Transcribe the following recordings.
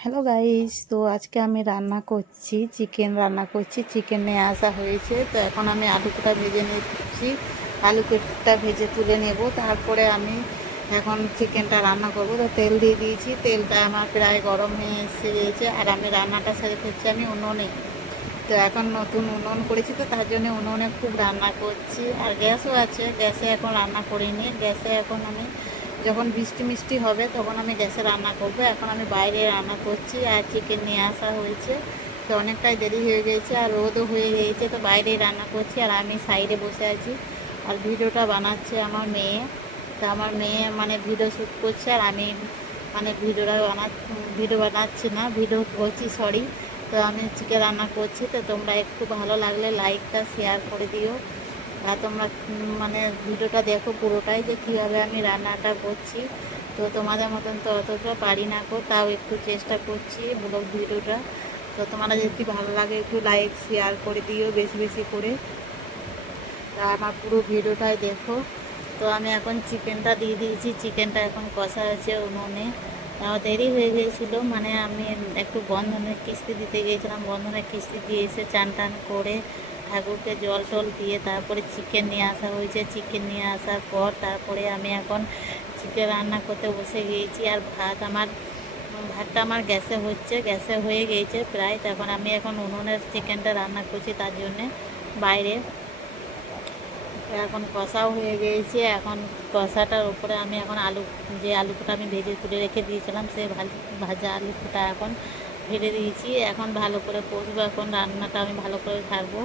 Hello guys, তো আজকে আমি রান্না করছি চিকেন নিয়ে আসা হয়েছে। তো এখন আমি আলুটা ভেজে নিচ্ছি। আলুটা ভেজে তুলে নেব, তারপরে আমি এখন চিকেনটা রান্না করব। তো তেল দিয়ে দিয়েছি, তেলটা আমার প্রায় গরম হয়ে এসে গিয়েছে। আর আমি রান্নাটা সেরে করছি আমি উনুনে। তো এখন নতুন উনুন করেছি, তো তার জন্য উনুনে খুব রান্না করছি। আর গ্যাসও আছে, গ্যাসে এখন রান্না করিনি। গ্যাসে এখন আমি যখন বৃষ্টি মিষ্টি হবে তখন আমি গ্যাসে রান্না করব। এখন আমি বাইরে রান্না করছি। আর চিকেন নিয়ে আসা হয়েছে, তো অনেকটাই দেরি হয়ে গেছে আর রোদও হয়ে গিয়েছে, তো বাইরেই রান্না করছি। আর আমি সাইডে বসে আছি আর ভিডিওটা বানাচ্ছে আমার মেয়ে। তো আমার মেয়ে মানে ভিডিও শ্যুট করছে আর আমি মানে ভিডিও বানাচ্ছি না, ভিডিও করছি, সরি। তো আমি চিকেন রান্না করছি। তো তোমরা একটু ভালো লাগলে লাইকটা শেয়ার করে দিও। আর তোমরা মানে ভিডিওটা দেখো পুরোটাই, যে কীভাবে আমি রান্নাটা করছি। তো তোমাদের মতন তো অতটা পারি না গো, তাও একটু চেষ্টা করছি ব্লগ ভিডিওটা। তো তোমাদের যদি ভালো লাগে একটু লাইক শেয়ার করে দিও বেশি বেশি করে। তা আমার পুরো ভিডিওটাই দেখো। তো আমি এখন চিকেনটা দিয়ে দিয়েছি, চিকেনটা এখন কষা আছে উনুনে। তাও দেরি হয়ে গিয়েছিলো, মানে আমি একটু বন্ধনের কিস্তি দিতে গিয়েছিলাম। বন্ধনের কিস্তি দিয়ে এসে চান টান করে ঠাকুরকে জল টল দিয়ে তারপরে চিকেন নিয়ে আসা হয়েছে। চিকেন নিয়ে আসার পর তারপরে আমি এখন চিকেন রান্না করতে বসে গিয়েছি। আর ভাতটা আমার গ্যাসে হচ্ছে, গ্যাসে হয়ে গিয়েছে প্রায়। তখন আমি এখন উনুনের চিকেনটা রান্না করছি, তার জন্যে বাইরে। এখন কষাও হয়ে গিয়েছে। এখন কষাটার উপরে আমি এখন আলুটা আমি ভেজে তুলে রেখে দিয়েছিলাম, সেই ভাজা আলুটা এখন ঢেলে দিয়েছি। এখন ভালো করে কষবো, এখন রান্নাটা আমি ভালো করে ছাড়বো।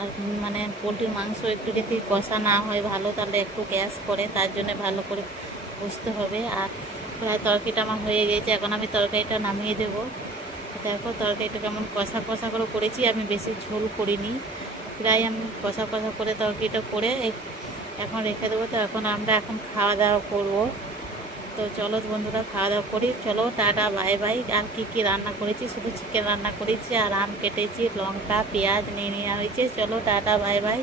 আর মানে পোলট্রির মাংস একটু যদি কষা না হয় ভালো, তাহলে একটু গ্যাস করে, তার জন্য ভালো করে কষতে হবে। আর প্রায় তরকারিটা আমার হয়ে গেছে, এখন আমি তরকারিটা নামিয়ে দেবো। দেখো তরকারিটা কেমন কষা কষা করে করেছি, আমি বেশি ঝোল করিনি। প্রায় আমি কষা কষা করে তরকারিটা করে এখন রেখে দেবো। তো এখন খাওয়া দাওয়া করবো। তো চলো বন্ধুরা, খাওয়া দাওয়া করি, চলো টাটা বাই বাই। আর কী রান্না করেছি, শুধু চিকেন রান্না করেছি আর আম কেটেছি, লঙ্কা পেঁয়াজ নিয়ে নেওয়া হয়েছে। চলো টাটা বাই বাই।